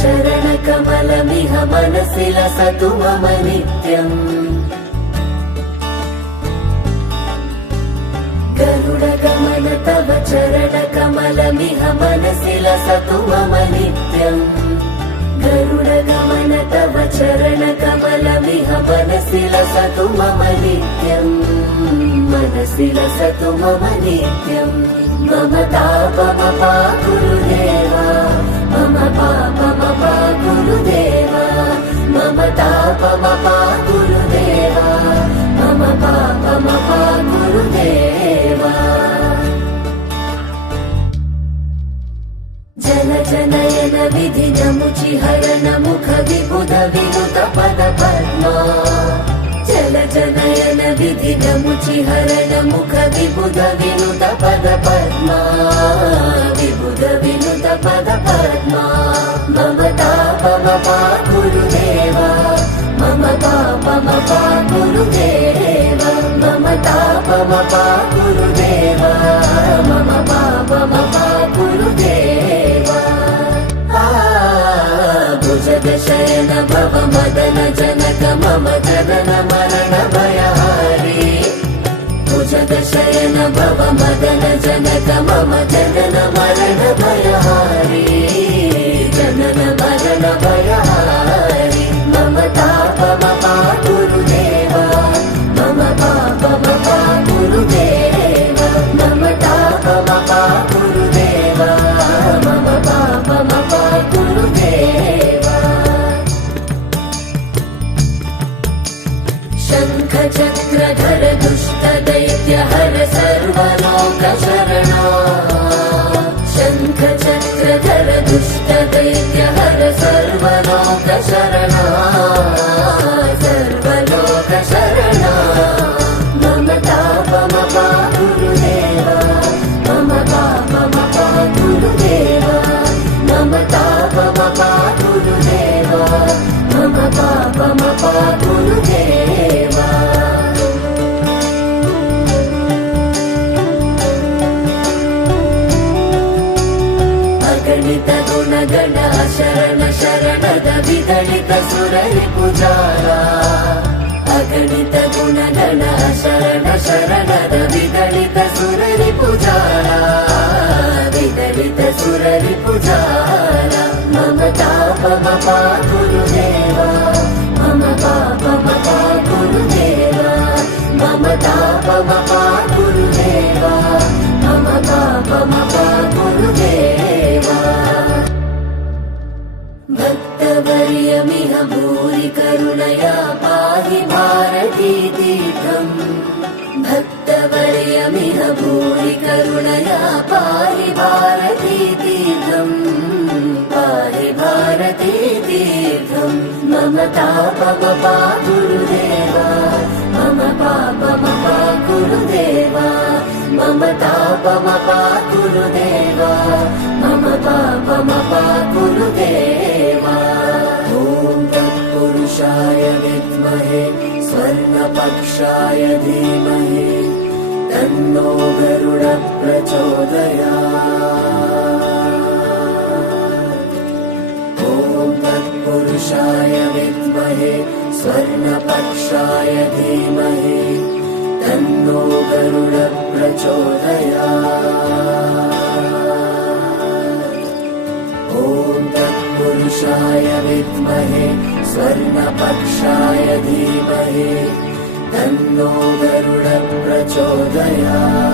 चरणकमलमिह मनसि लसतु मम नित्यम् गरुडगमन तव चरणकमलमिह मनसि लसतु मम नित्यम् गरुडगमन तव चरणकमलमिह मनसि लसतु मम नित्यम् मनसि लसतु मम नित्यम् मम तापमपा गुरुदेव मम पापमपा गुरुदेव मम तापमपा गुरुदेव मम पापमपा गुरुदेव जन जनयन विधि नमुचिहरण मुख विबुध विनुत पद पद्मा जल जनयन विधि नमुचिहरण मुख विबुध विनुत पद पद्मा विबुध विनुत पद पद्मा मम तापमपा गुरुदेव मम पापमपा गुरुदेव मम तापमपा गुरुदेव मम पापमपा गुरुदेव भुजगशयन भव मदन जनक मम जनन मरण भयहारी भुजगशयन भव मदन जनक मम जनन मरण भयहारी जनन मरण भयहारी मम तापमपा गुरुदेव मम पापमपा गुरुदेव मम तापमपा गुरुदेव मम पापमपा गुरुदेव शङ्ख चक्रधर दुष्ट दैत्य हर सर्वलोक शरणा शङ्ख चक्रधर दुष्ट दैत्य हर सर्वलोक शरणा सर्वलोक शरणा मम तापमपा गुरुदेव मम पापमपा गुरुदेव मम तापमपा गुरुदेव मम पापमपा गुरुदेव अगणित गुणगण शरण शरणद विदलित सुररिपुजारा अगणित गुणगण शरण शरणद विदलित सुररिपुजारा विदलित सुररिपुजारा मम तापमपा गुरुदेव मम पापमपा गुरुदेव मम तापमपा गुरुदेव मम पापमपा गुरुदेव भक्तवर्यमिह भूरि करुणया पाहि भारती तीर्थम् भक्तवर्यमिह भूरि करुणया पाहि भारती तीर्थम् पाहि भारती तीर्थम् मम तापमपा गुरुदेव मम पापमपा गुरुदेव मम तापमपा गुरुदेव मम पापमपा गुरुदेव ॐ तत्पुरुषाय विद्महे स्वर्णपक्षाय धीमहि तन्नो गरुड प्रचोदयात् ॐ तत्पुरुषाय विद्महे स्वर्णपक्षाय धीमहि तन्नो गरुड प्रचोदयात् ॐ तत्पुरुषाय विद्महे स्वर्णपक्षाय धीमहि तन्नो गरुड प्रचोदयात्।